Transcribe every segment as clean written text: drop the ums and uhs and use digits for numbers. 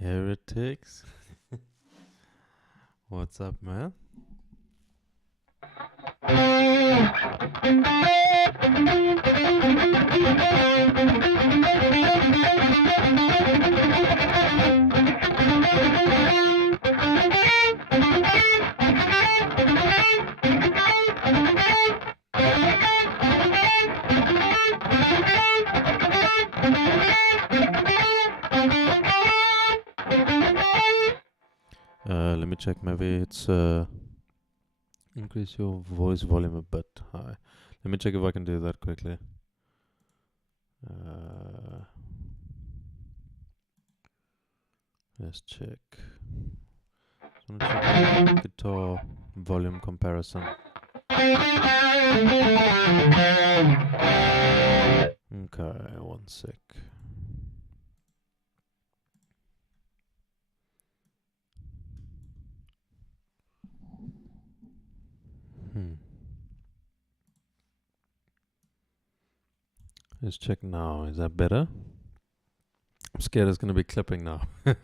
Heretics. What's up, man? Let me check. Maybe it's increase your voice volume a bit high. Let me check if I can do that quickly. Let's check. So I'm gonna check guitar volume comparison. Okay, one sec. Let's check now. Is that better? I'm scared it's going to be clipping now. Is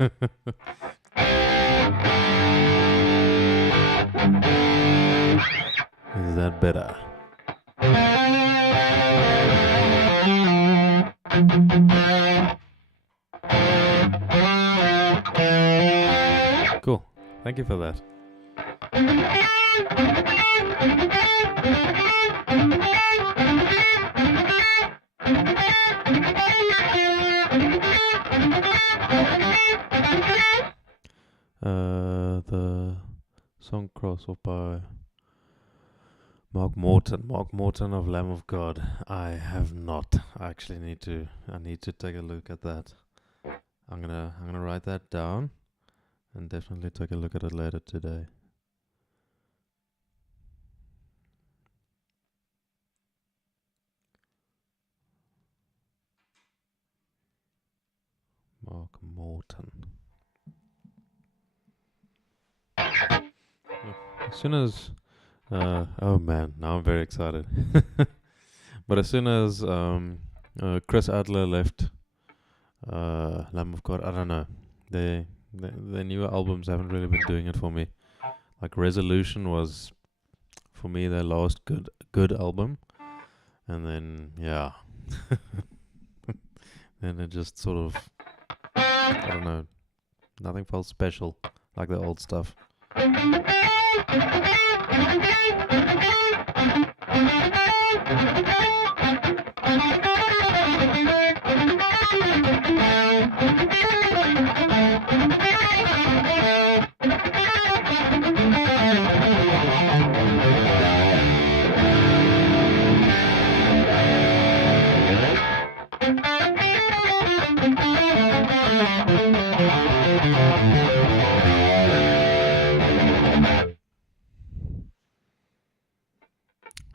that better? Cool. Thank you for that. The song Cross Off by Mark Morton. Mark Morton of Lamb of God. I have not. I need to take a look at that. I'm gonna write that down and definitely take a look at it later today. Mark Morton. As soon as oh man, now I'm very excited. But as soon as Chris Adler left Lamb of God, I don't know. Their newer albums haven't really been doing it for me. Like Resolution was for me their last good album, and then yeah, then it just sort of, I don't know, nothing felt special like the old stuff.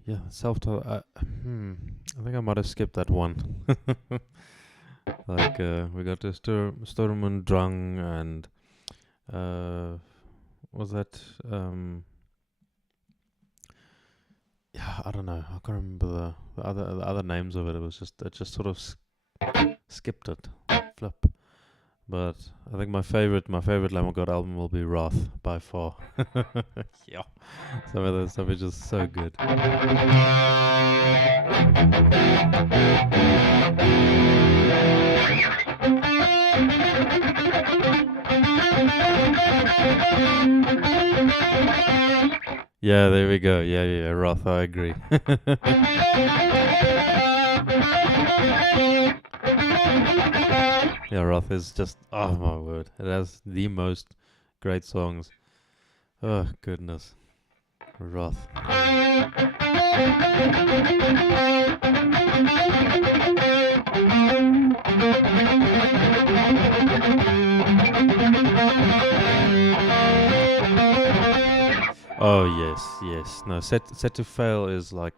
Yeah, self-taught. I think I might have skipped that one. Like we got to Sturm und Drang and was that yeah, I don't know. I can't remember the other names of it. It just sort of skipped it. Flip. But I think my favorite Lamb of God album will be Wrath by far. Yeah. Some of that stuff is just so good. Yeah, there we go. Yeah, Wrath, I agree. Yeah, Wrath is just, oh my word. It has the most great songs. Oh, goodness. Wrath. Oh, yes. No, Set to Fail is like,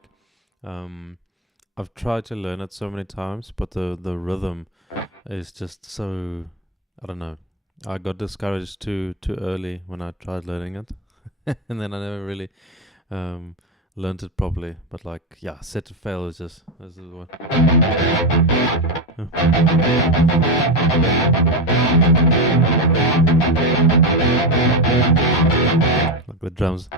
I've tried to learn it so many times, but the rhythm is just so, I don't know. I got discouraged too early when I tried learning it, and then I never really learned it properly. But like, yeah, Set to Fail is just this is what. Like the drums.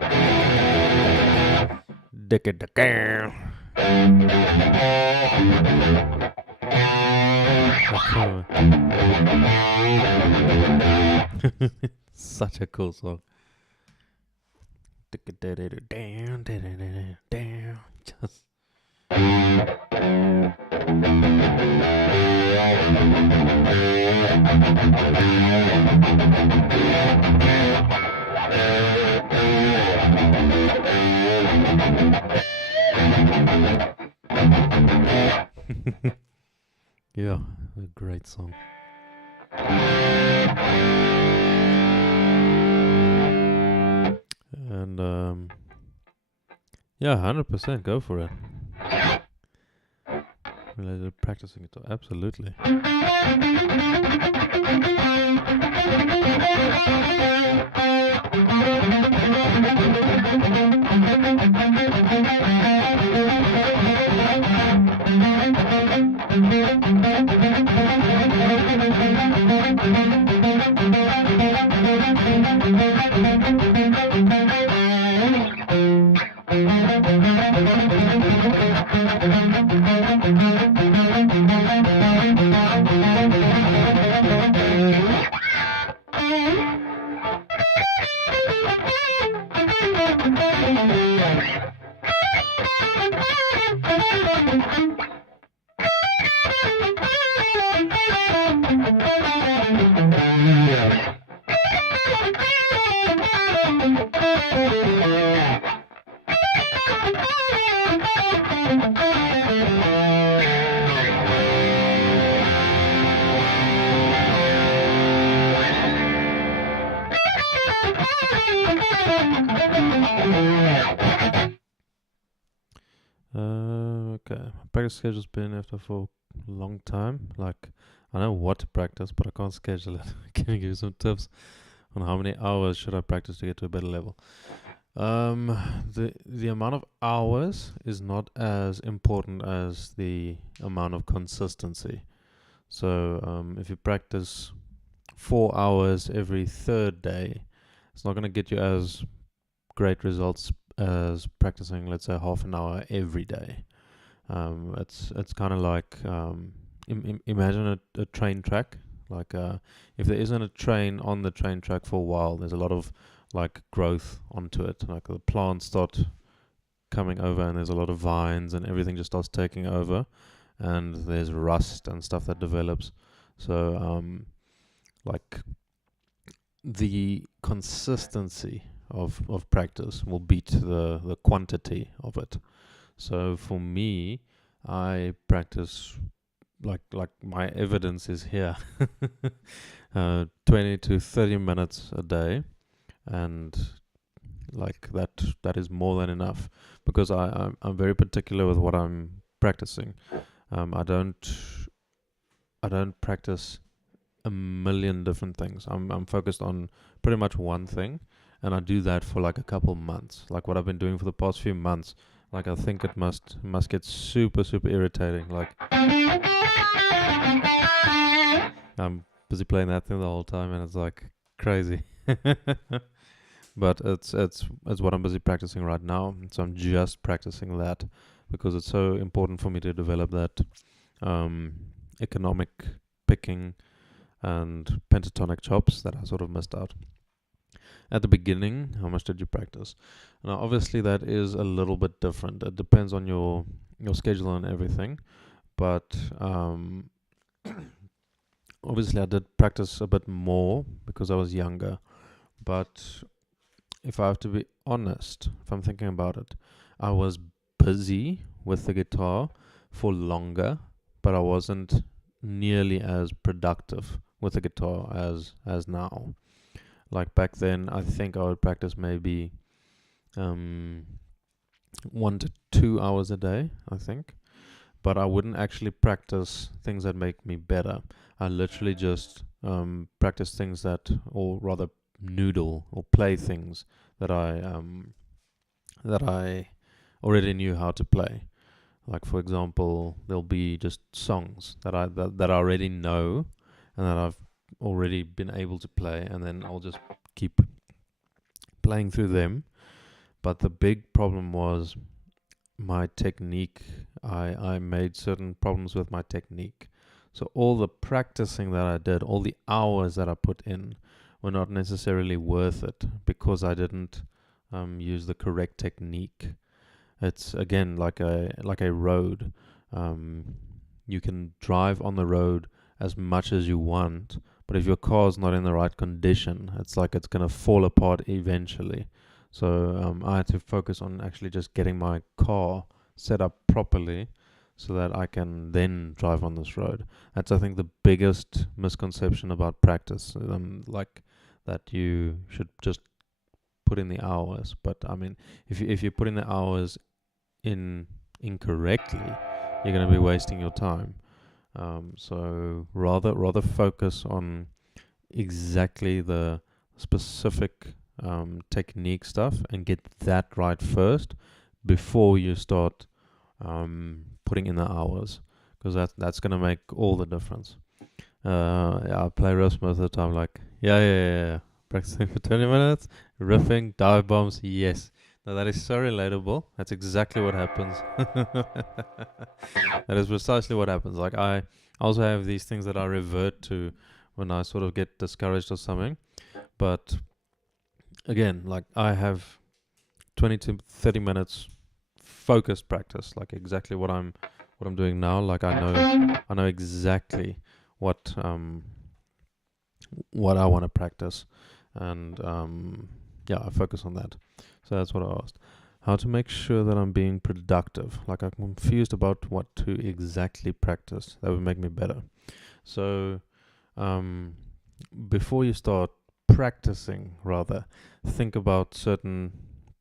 Such a cool song. Just yeah, a great song. And yeah, 100% go for it. Related practicing it, absolutely. Okay. My practice schedule's been after for a long time. Like, I know what to practice, but I can't schedule it. Can you give some tips on how many hours should I practice to get to a better level? The amount of hours is not as important as the amount of consistency. So, if you practice 4 hours every third day, it's not going to get you as great results as practicing, let's say, half an hour every day. It's kind of like imagine a train track. Like if there isn't a train on the train track for a while, there's a lot of like growth onto it. Like the plants start coming over, and there's a lot of vines, and everything just starts taking over, and there's rust and stuff that develops. So like the consistency of practice will beat the quantity of it. So for me, I practice like my evidence is here. 20 to 30 minutes a day, and like that is more than enough, because I'm very particular with what I'm practicing. I don't practice a million different things. I'm focused on pretty much one thing, and I do that for like a couple months. Like what I've been doing for the past few months. Like I think it must get super irritating. Like I'm busy playing that thing the whole time, and it's like crazy. But it's what I'm busy practicing right now. So I'm just practicing that because it's so important for me to develop that economic picking and pentatonic chops that I sort of missed out. At the beginning, how much did you practice? Now, obviously, that is a little bit different. It depends on your schedule and everything. But obviously, I did practice a bit more because I was younger. But if I have to be honest, if I'm thinking about it, I was busy with the guitar for longer, but I wasn't nearly as productive with the guitar as now. Like back then, I think I would practice maybe 1 to 2 hours a day, I think. But I wouldn't actually practice things that make me better. I literally just practice things that, or rather, noodle or play things that I already knew how to play. Like for example, there'll be just songs that I already know and that I've already been able to play, and then I'll just keep playing through them. But the big problem was my technique. I made certain problems with my technique. So all the practicing that I did, all the hours that I put in, were not necessarily worth it because I didn't use the correct technique. It's again like a road. You can drive on the road as much as you want, but if your car's not in the right condition, it's like it's gonna fall apart eventually. So I had to focus on actually just getting my car set up properly so that I can then drive on this road. That's, I think, the biggest misconception about practice. Like that you should just put in the hours. But I mean, if you put in the hours in incorrectly, you're going to be wasting your time. So rather focus on exactly the specific technique stuff and get that right first before you start putting in the hours, because that's going to make all the difference. Yeah, I play riffs most of the time, like yeah. Practicing for 20 minutes, riffing, dive bombs, yes. Now that is so relatable. That's exactly what happens. That is precisely what happens. Like I also have these things that I revert to when I sort of get discouraged or something. But again, like I have 20 to 30 minutes focused practice, like exactly what I'm doing now. Like I know exactly what I want to practice, and yeah, I focus on that. So that's what I asked. How to make sure that I'm being productive. Like I'm confused about what to exactly practice that would make me better. So before you start practicing, rather, think about certain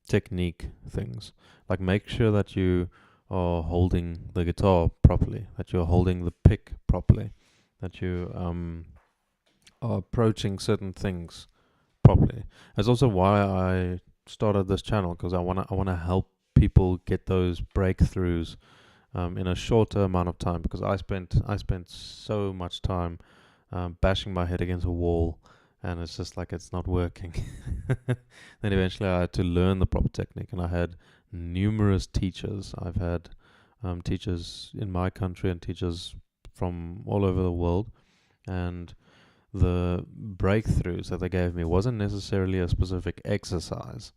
technique things. Like make sure that you are holding the guitar properly, that you're holding the pick properly, that you are approaching certain things properly. That's also why I started this channel, because I wanna help people get those breakthroughs in a shorter amount of time, because I spent so much time bashing my head against a wall, and it's just like it's not working. Then eventually I had to learn the proper technique, and I had numerous teachers. I've had teachers in my country and teachers from all over the world, and the breakthroughs that they gave me wasn't necessarily a specific exercise.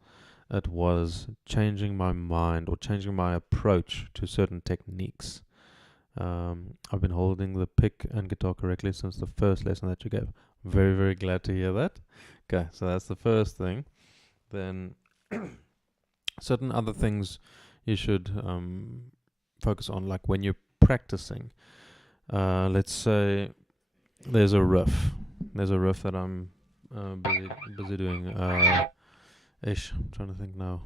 it was changing my mind or changing my approach to certain techniques. I've been holding the pick and guitar correctly since the first lesson that you gave. Very, very glad to hear that. Okay, so that's the first thing. Then certain other things you should focus on, like when you're practicing. Let's say there's a riff. There's a riff that I'm busy doing. I'm trying to think now.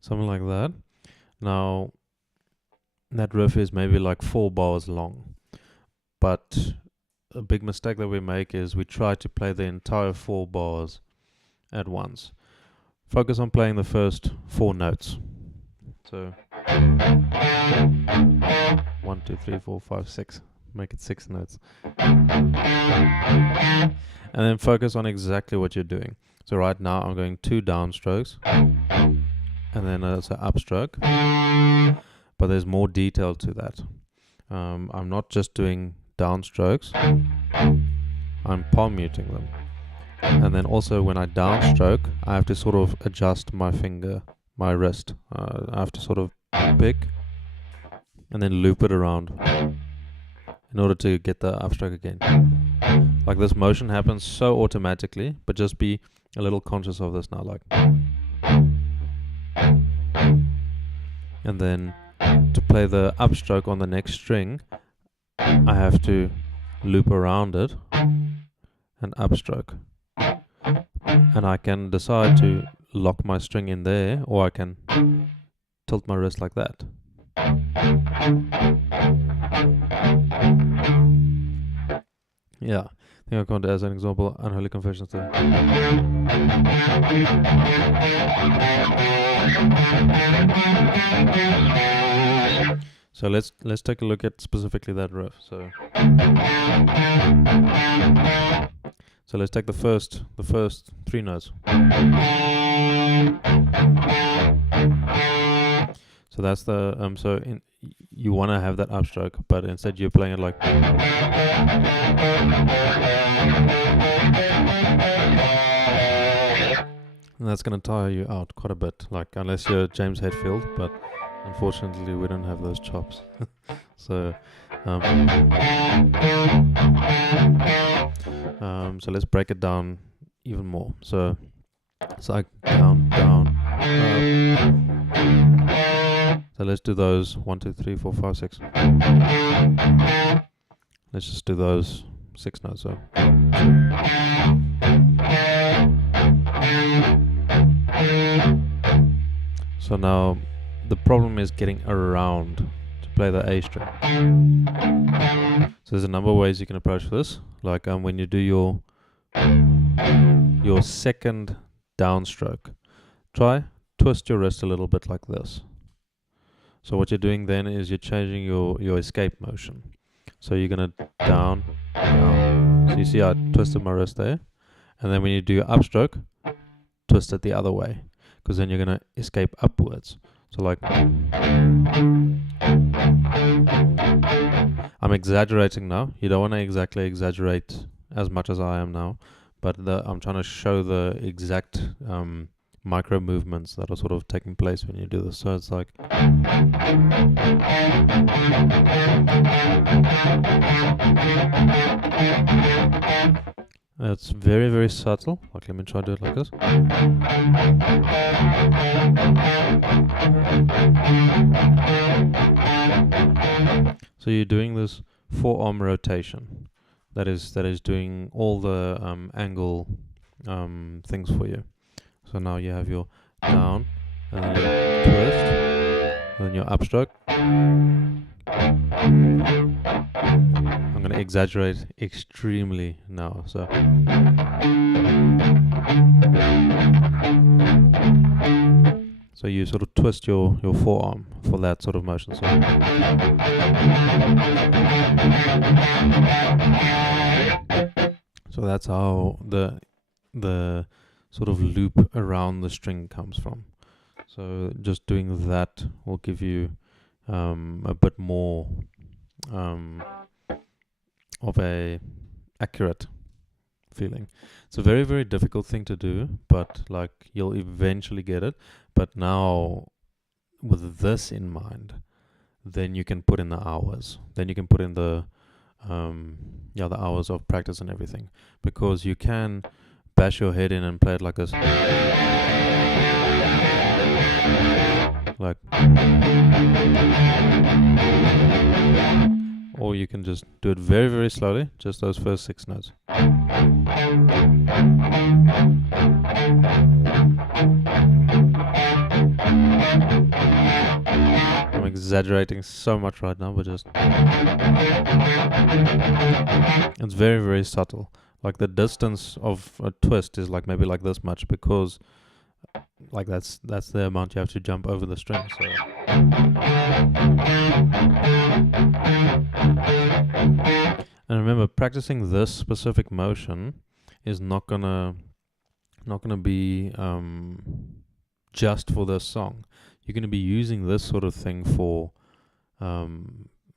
Something like that. Now, that riff is maybe like 4 bars long, but a big mistake that we make is we try to play the entire 4 bars at once. Focus on playing the first 4 notes. So 1, 2, 3, 4, 5, 6. Make it 6 notes. And then focus on exactly what you're doing. So right now I'm going 2 downstrokes, and then it's an upstroke. But there's more detail to that. I'm not just doing downstrokes, I'm palm muting them. And then also when I downstroke, I have to sort of adjust my finger, my wrist. I have to sort of pick and then loop it around in order to get the upstroke again. Like, this motion happens so automatically, but just be a little conscious of this now, like. And then to play the upstroke on the next string, I have to loop around it and upstroke. And I can decide to lock my string in there, or I can tilt my wrist like that. Yeah, I think I've gone to, as an example, Unholy Confessions there. So let's take a look at specifically that riff. So let's take the first 3 notes. So that's the you want to have that upstroke, but instead you're playing it like. And that's going to tire you out quite a bit, like, unless you're James Hetfield, but unfortunately we don't have those chops. So so let's break it down even more. So like down, up. So let's do those 1, 2, 3, 4, 5, 6. Let's just do those 6 notes. So now the problem is getting around to play the A string. So there's a number of ways you can approach this. Like when you do your second downstroke, try twist your wrist a little bit like this. So what you're doing then is you're changing your escape motion. So you're gonna down. So you see I twisted my wrist there, and then when you do your upstroke, twist it the other way, because then you're gonna escape upwards. So like, I'm exaggerating now. You don't want to exactly exaggerate as much as I am now, but I'm trying to show the exact micro movements that are sort of taking place when you do this. So it's like. It's very, very subtle. Like, let me try to do it like this. So you're doing this forearm rotation. That is doing all the angle things for you. So now you have your down, and then your twist, and then your upstroke. I'm going to exaggerate extremely now. So you sort of twist your forearm for that sort of motion. So that's how the sort of loop around the string comes from. So just doing that will give you a bit more of a accurate feeling. It's a very, very difficult thing to do, but like you'll eventually get it. But now with this in mind, then you can put in the hours. Then you can put in the the hours of practice and everything, because you can bash your head in and play it like this, like, or you can just do it very, very slowly, just those first 6 notes. I'm exaggerating so much right now, but just it's very, very subtle. Like the distance of a twist is like maybe like this much, because like that's the amount you have to jump over the string. So and remember, practicing this specific motion is not gonna be just for this song. You're gonna be using this sort of thing for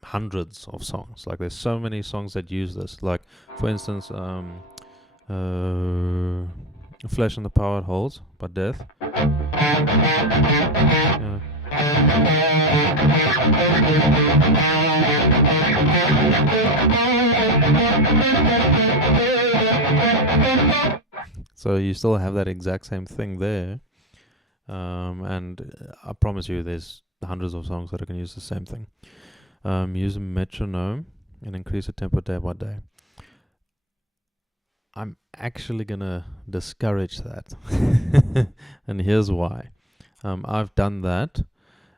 hundreds of songs. Like there's so many songs that use this. Like for instance, Flesh and the Power It Holds by Death. Yeah. So you still have that exact same thing there. And I promise you there's hundreds of songs that are going to use the same thing. Use a metronome and increase the tempo day by day. I'm actually going to discourage that. And here's why. I've done that,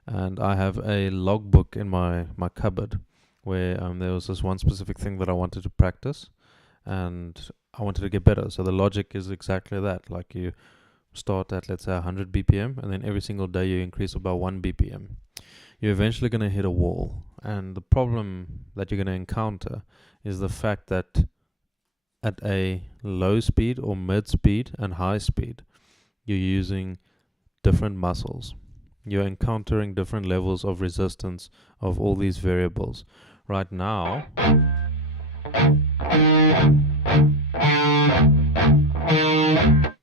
and I have a logbook in my cupboard where there was this one specific thing that I wanted to practice, and I wanted to get better. So the logic is exactly that. Like you start at, let's say, 100 BPM, and then every single day you increase about 1 BPM. You're eventually going to hit a wall. And the problem that you're going to encounter is the fact that at a low speed or mid speed and high speed, you're using different muscles. You're encountering different levels of resistance of all these variables. Right now,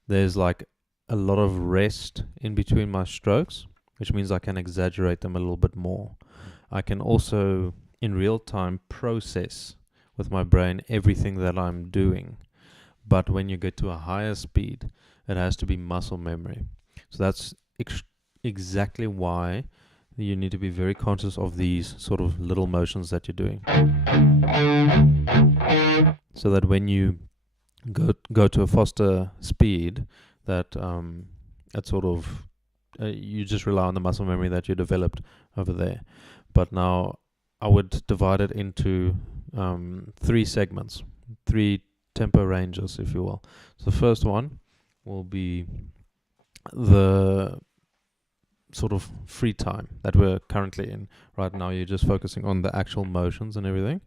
there's like a lot of rest in between my strokes, which means I can exaggerate them a little bit more. I can also, in real time, process with my brain everything that I'm doing. But when you get to a higher speed, it has to be muscle memory. So that's exactly why you need to be very conscious of these sort of little motions that you're doing. So that when you go to a faster speed, that it sort of you just rely on the muscle memory that you developed over there. But now I would divide it into 3 segments, 3 tempo ranges, if you will. So the first one will be the sort of free time that we're currently in. Right now you're just focusing on the actual motions and everything.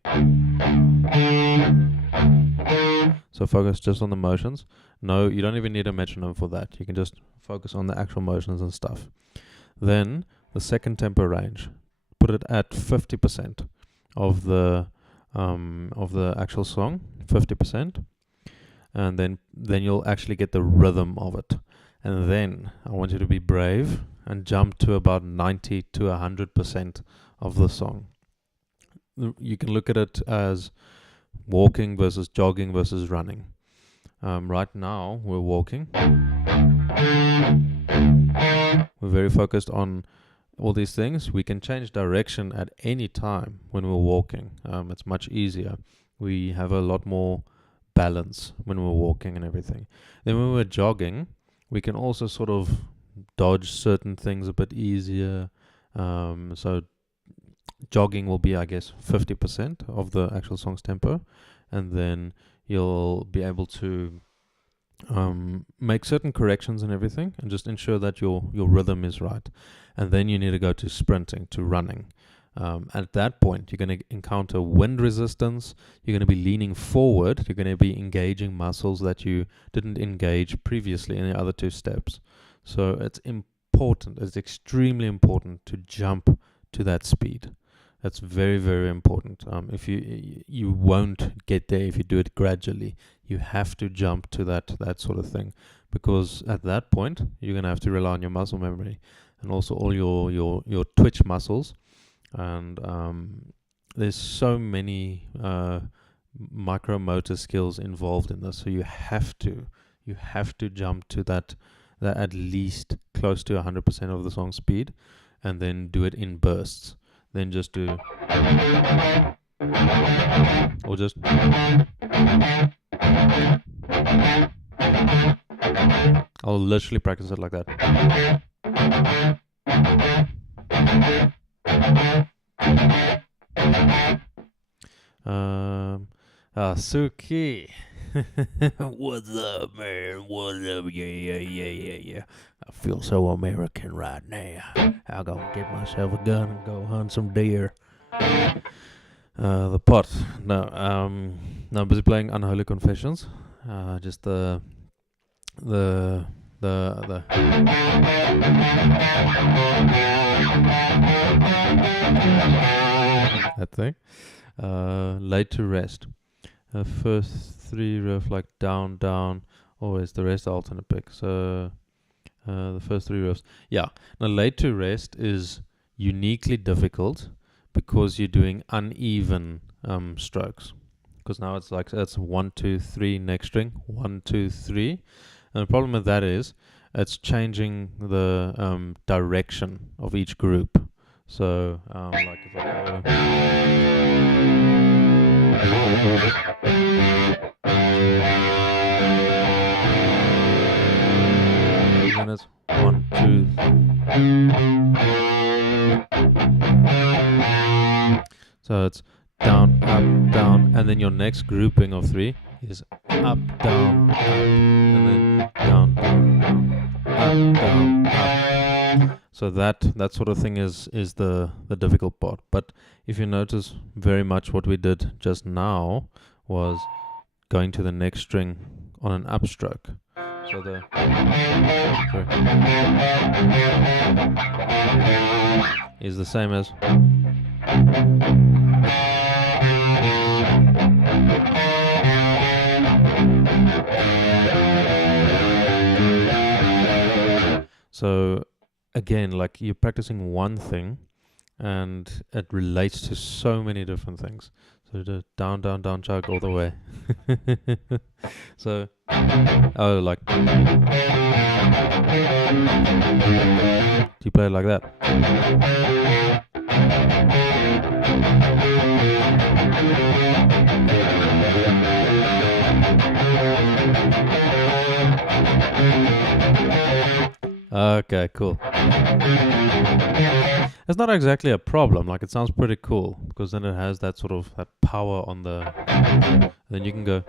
So focus just on the motions. No, you don't even need a metronome for that. You can just focus on the actual motions and stuff. Then the second tempo range, put it at 50% of the actual song, 50%, and then you'll actually get the rhythm of it. And then I want you to be brave and jump to about 90 to 100% of the song. You can look at it as walking versus jogging versus running. Right now we're walking. We're very focused on all these things. We can change direction at any time when we're walking. It's much easier. We have a lot more balance when we're walking and everything. Then when we're jogging, we can also sort of dodge certain things a bit easier. So jogging will be, I guess, 50% of the actual song's tempo, and then you'll be able to make certain corrections and everything, and just ensure that your rhythm is right. And then you need to go to sprinting, to running. At that point, you're going to encounter wind resistance. You're going to be leaning forward. You're going to be engaging muscles that you didn't engage previously in the other 2 steps. So it's important. It's extremely important to jump to that speed. That's very, very important. If you won't get there if you do it gradually. You have to jump to that sort of thing, because at that point you're gonna have to rely on your muscle memory and also all your twitch muscles. And there's so many micromotor skills involved in this. So you have to jump to that at least close to 100% of the song speed, and then do it in bursts. Then just do, or just, I'll literally practice it like that. Suki. What's up, man? What's up? Yeah. I feel so American right now. I'm gonna get myself a gun and go hunt some deer. The pot. No, I'm busy playing Unholy Confessions. Just the that thing. Laid to Rest. First 3 riff like down, always the rest alternate pick. So the first 3 riffs. Yeah. Now Laid to Rest is uniquely difficult because you're doing uneven strokes. Because now it's 1, 2, 3 next string, 1, 2, 3. And the problem with that is it's changing the direction of each group. So like if I go, then it's 1, 2, 3. So it's down, up, down, and then your next grouping of 3 is up, down, up, and then down, up, down, up. So that sort of thing is the difficult part. But if you notice, very much what we did just now was going to the next string on an upstroke. So is the same as. So again, like you're practicing one thing and it relates to so many different things. So the down, chug all the way. So, like, do you play it like that? Okay, cool. It's not exactly a problem. Like, it sounds pretty cool because then it has that sort of that power on the. Then you can go.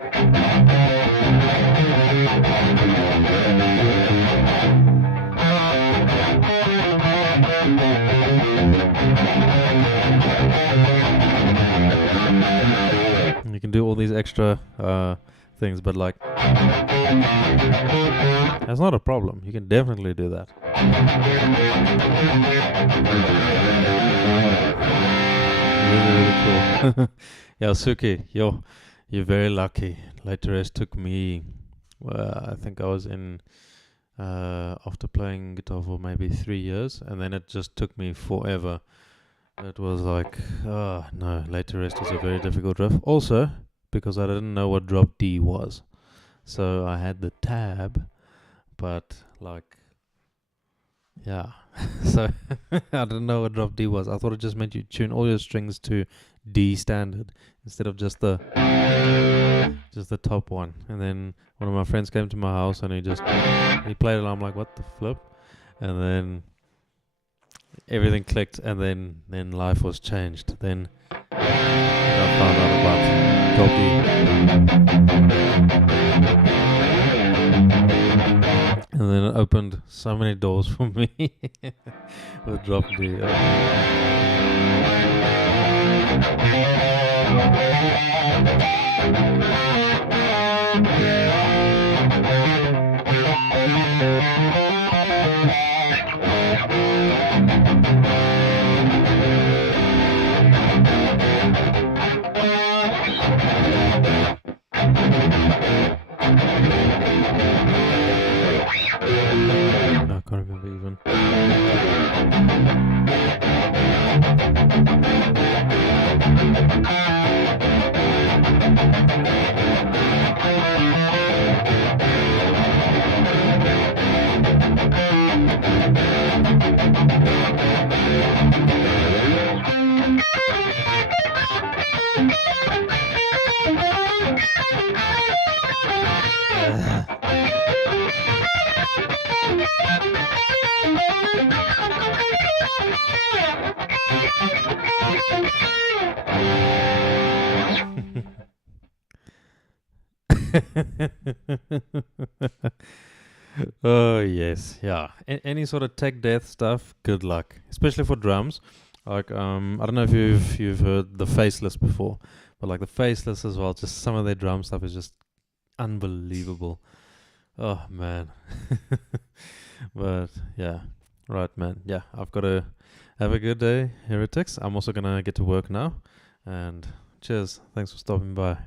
You can do all these extra things, but like. That's not a problem. You can definitely do that. Really, really cool. Yeah, Suki, you're very lucky. Laid to Rest took me, I think I was in, after playing guitar for maybe 3 years, and then it just took me forever. It was like, oh no, Laid to Rest was a very difficult riff. Also, because I didn't know what drop D was. So I had the tab, but like, yeah. So I didn't know what drop D was. I thought it just meant you tune all your strings to D standard instead of just the top one. And then one of my friends came to my house and he played it and I'm like, what the flip? And then everything clicked and then life was changed. Then I found out about drop D. And then it opened so many doors for me with drop D. 5 even. Oh yes, yeah. Any sort of tech death stuff, good luck. Especially for drums. Like I don't know if you've heard the Faceless before, but like the Faceless as well. Just some of their drum stuff is just unbelievable. Oh man. But yeah, right, man. Yeah, I've got to have a good day, Heretics. I'm also gonna get to work now. And cheers. Thanks for stopping by.